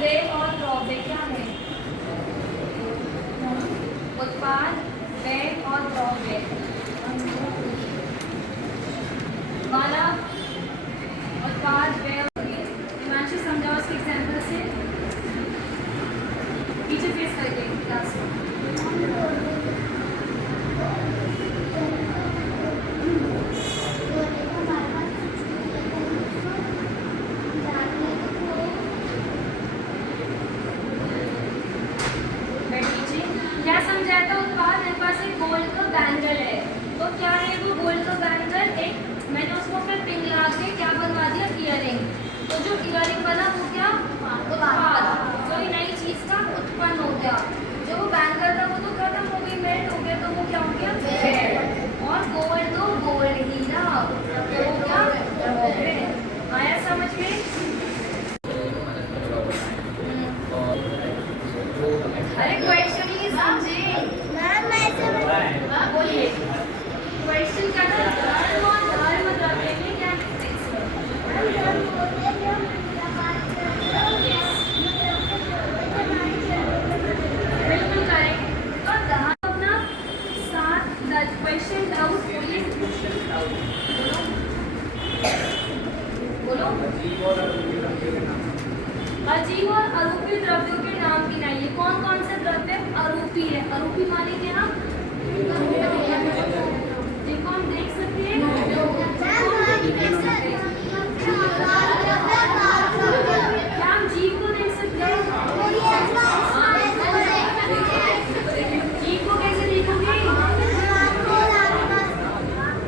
वे और द्रव्य क्या है? उत्पाद, व्यय और द्रव्य वाला उत्पाद, व्यय। हिमांशु समझाओ इसके एग्जाम्पल से, पीछे फेस करके क्लास में। क्या समझाया था? उत्पाद मेरे पास एक गोल्ड का बैंगल है, तो क्या है वो गोल्ड का बैंगल? एक मैंने उसको फिर पिन लगा के क्या बनवा दिया? इयररिंग। तो जो इयररिंग बना वो क्या? उत्पाद। कोई नई चीज का उत्पन्न हो गया। जो वो बैंगल था वो तो खत्म हो गई, मेल्ट हो गया, तो वो क्या हो गया? और गोल्ड तो गोल्ड ही ना, तो वो क्या? आया समझ में? अरे क्वेश्चन ही समझे। बोलिए क्वेश्चन का था, धर्म और धर्म द्रव्य में क्या डिफरेंस है? बिल्कुल करेक्ट। तो धर्म अपना साथ क्वेश्चन डाउट बोलिए, बोलो। अजीब और अरूपी द्रव्यों के नाम गिनाइए। कौन कौन से द्रव्य अरूपी है? अरूपी माने क्या? जिनको हम देख सकते हैं, क्या हम जीव को देख सकते हैं? जीव को कैसे देखोगे?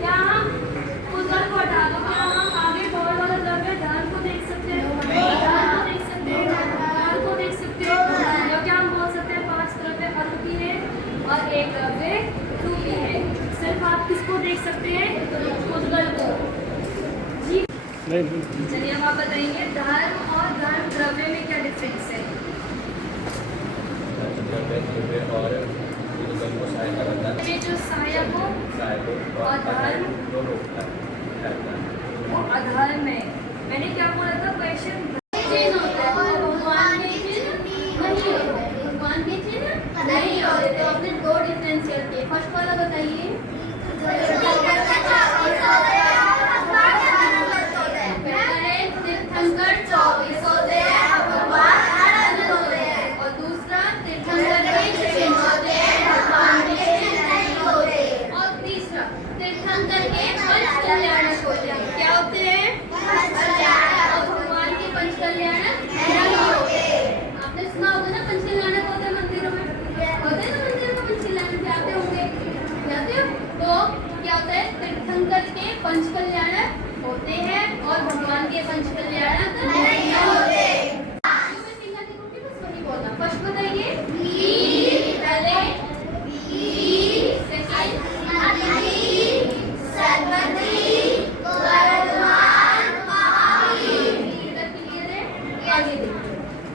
क्या हम उधर को हटा दो, क्या हम आगे बहुत वाला द्रव्य धर्म को देख सकते हैं? और एक द्रव्य रूपी है। सिर्फ आप किसको देख सकते हैं? उद्गल को। जी चलिए अब आप बताएंगे धर्म और धर्म द्रव्य में क्या डिफरेंस है? में जो सहायक हो और धर्म वो अधर्म है। मैंने क्या बोला था? क्वेश्चन होता है, भगवान के चिन्ह नहीं होते, भगवान के चिन्ह नहीं होते। तो आपने दो डिफरेंस किए। फर्स्ट वाला बताइए। तीर्थंकर 24 होते हैं, भगवान 18 होते हैं। और दूसरा तीर्थंकर के चिन्ह होते हैं, भगवान के चिन्ह नहीं होते। और तीसरा तीर्थंकर के पंच कल्याणक होते हैं। क्या होते हैं? पंच कल्याणक। और भगवान के पंच कल्याणक नहीं होते। आपने सुना होगा ना, पंच कल्याणक होते हैं मंदिरों में, होते हैं ना मंदिरों में पंच कल्याणक जाते होंगे, जाते हो? तो क्या होता है? तीर्थंकर के पंच कल्याणक होते हैं और भगवान के पंच कल्याणक नहीं होते। फर्स्ट बताइए। पहले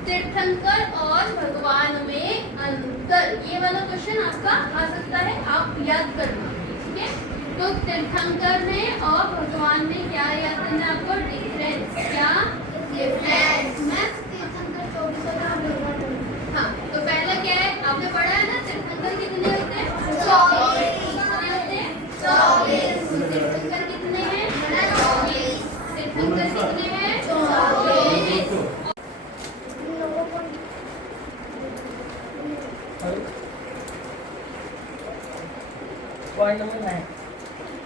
तीर्थंकर और भगवान में अंतर, ये वाला क्वेश्चन आपका आ सकता है, आप याद करना। ठीक है, तो तीर्थंकर में और भगवान में क्या याद करना आपको? डिफरेंस। क्या डिफरेंस? तीर्थंकर 24 होता है, हाँ। तो पहला क्या है? आपने पढ़ा है ना, तीर्थंकर कितने होते हैं? 24। कितने होते हैं? 24। तीर्थंकर कितने हैं? 24। तीर्थंकर कितने हैं? 24।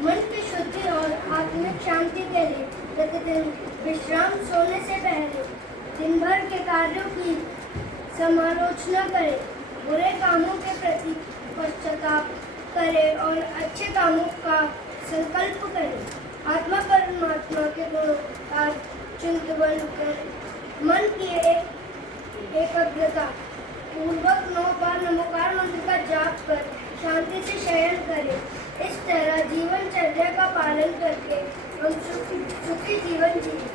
मन की शुद्धि और आत्मिक शांति के लिए प्रतिदिन विश्राम सोने से पहले दिन भर के कार्यों की समालोचना करें, बुरे कामों के प्रति पश्चाताप करें और अच्छे कामों का संकल्प करें। आत्मा परमात्मा के गुणों का चिंतन करें। मन की एकाग्रता पूर्वक 9 बार नमोकार मंत्र का जाप कर शांति से शयन करें। इस तरह जीवनचर्या का पालन करके हम सुखी जीवन जिए।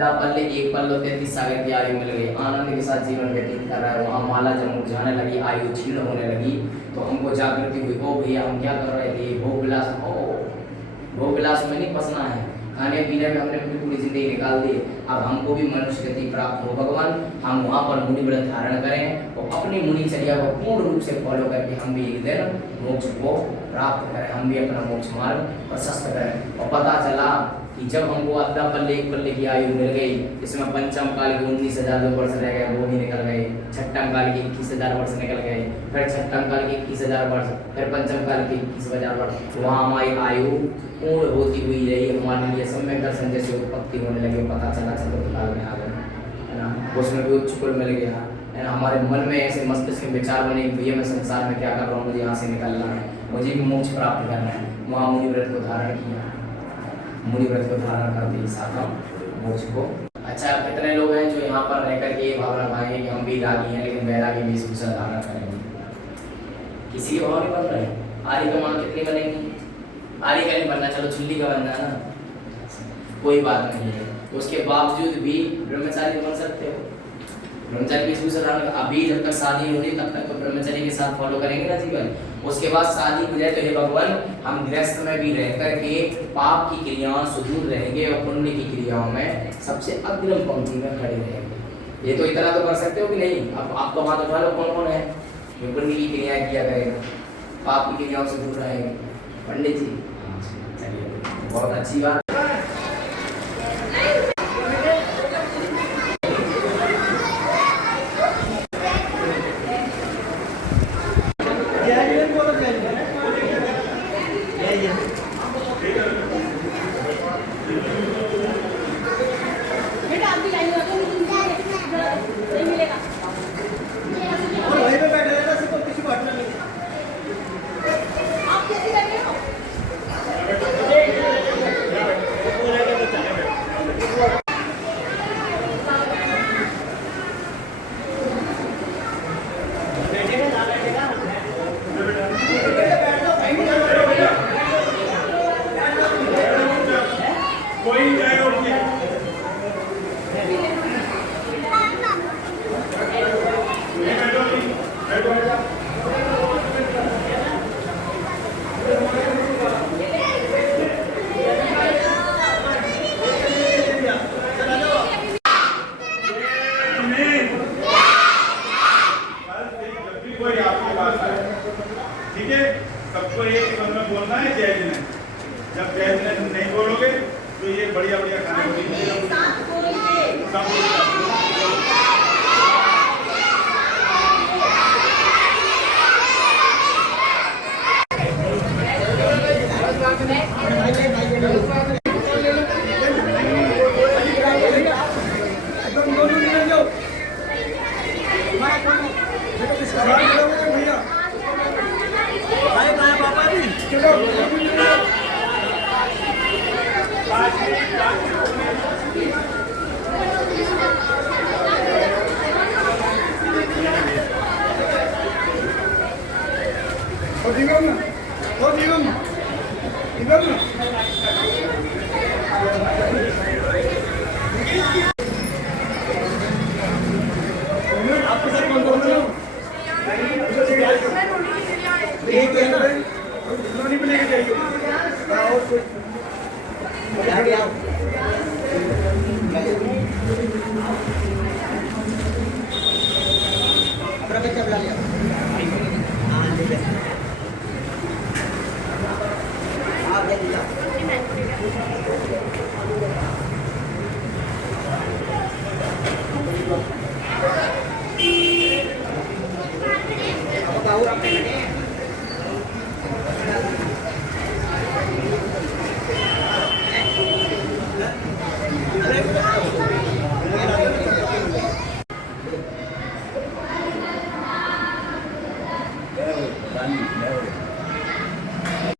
अद्दा पल्ले एक पल्लो 33 सागर की आयु मिल गई, आनंद के साथ जीवन व्यतीत कर रहा है। वहाँ माला जब मुरझाने लगी, आयु क्षीण होने लगी, तो हमको जागृति हुई, ओ भैया हम क्या कर रहे थे, भोग विलास, भोग विलास में नहीं फंसना है, खाने पीने में हमने अपनी पूरी जिंदगी निकाल दी, अब हमको भी मनुष्य गति प्राप्त हो भगवान, हम वहाँ पर मुनि व्रत धारण करें और अपनी मुनिचर्या को पूर्ण रूप से फॉलो करके हम भी एक दिन मोक्ष को प्राप्त करें, हम भी अपना मोक्ष मार्ग प्रशस्त करें। और पता चला कि जब हमको अद्दा पल्ले एक पल्ले की आयु मिल गई, इसमें पंचम काल के 19,000 वर्ष रह गए, वो भी निकल गए, छठम काल के 21,000 वर्ष निकल गए, फिर छठम काल के 21,000 वर्ष, फिर पंचम काल के 21,000 वर्ष, वहाँ हमारी आयु पूर्ण होती हुई रही, हमारे लिए सम्यक दर्शन जैसे उत्पत्ति होने लगे, पता चला चतुर्थ काल में आ गए, है ना, उसमें भी उच्च कुल मिल गया, है ना, हमारे मन में ऐसे मस्तिष्क के विचार बने, भैया मैं संसार में क्या कर रहा हूँ, मुझे यहाँ से निकलना है, मुझे भी मोक्ष प्राप्त करना है, वहाँ मुनि व्रत को धारण किया, मुनि व्रत को धारण करते ही साथ हम मोक्ष को। अच्छा, कितने लोग हैं जो यहाँ पर रह करके ये भावना पाएंगे कि हम भी रागी हैं लेकिन वैरागी भी वेशभूषा धारण करेंगे? किसी के भाव नहीं बन रहे। आर्य का मान कितनी बनेगी? आर्य का नहीं बनना, चलो चुल्ली का बनना है ना, कोई बात नहीं है, उसके बावजूद भी ब्रह्मचारी बन सकते हो। ब्रह्मचारी की वेशभूषा धारण, अभी जब तक शादी होगी तब तक तो ब्रह्मचर्य के साथ फॉलो करेंगे ना जीवन, उसके बाद शादी हो जाए तो हे भगवान हम गृहस्थ में भी रह करके पाप की क्रियाओं से दूर रहेंगे और पुण्य की क्रियाओं में सबसे अग्रिम पंक्ति में खड़े रहेंगे। ये तो इतना तो कर सकते हो कि नहीं? अब आप तो हाथ उठा लो, कौन कौन है जो पुण्य की क्रियाएं किया करेगा, पाप की क्रियाओं से दूर रहेंगे? पंडित जी, चलिए बहुत अच्छी बात। ठीक है, सबको एक स्वर में बोलना है जय जिने। जब जय जिने तुम नहीं बोलोगे तो ये बढ़िया बढ़िया खाने आगे आओ।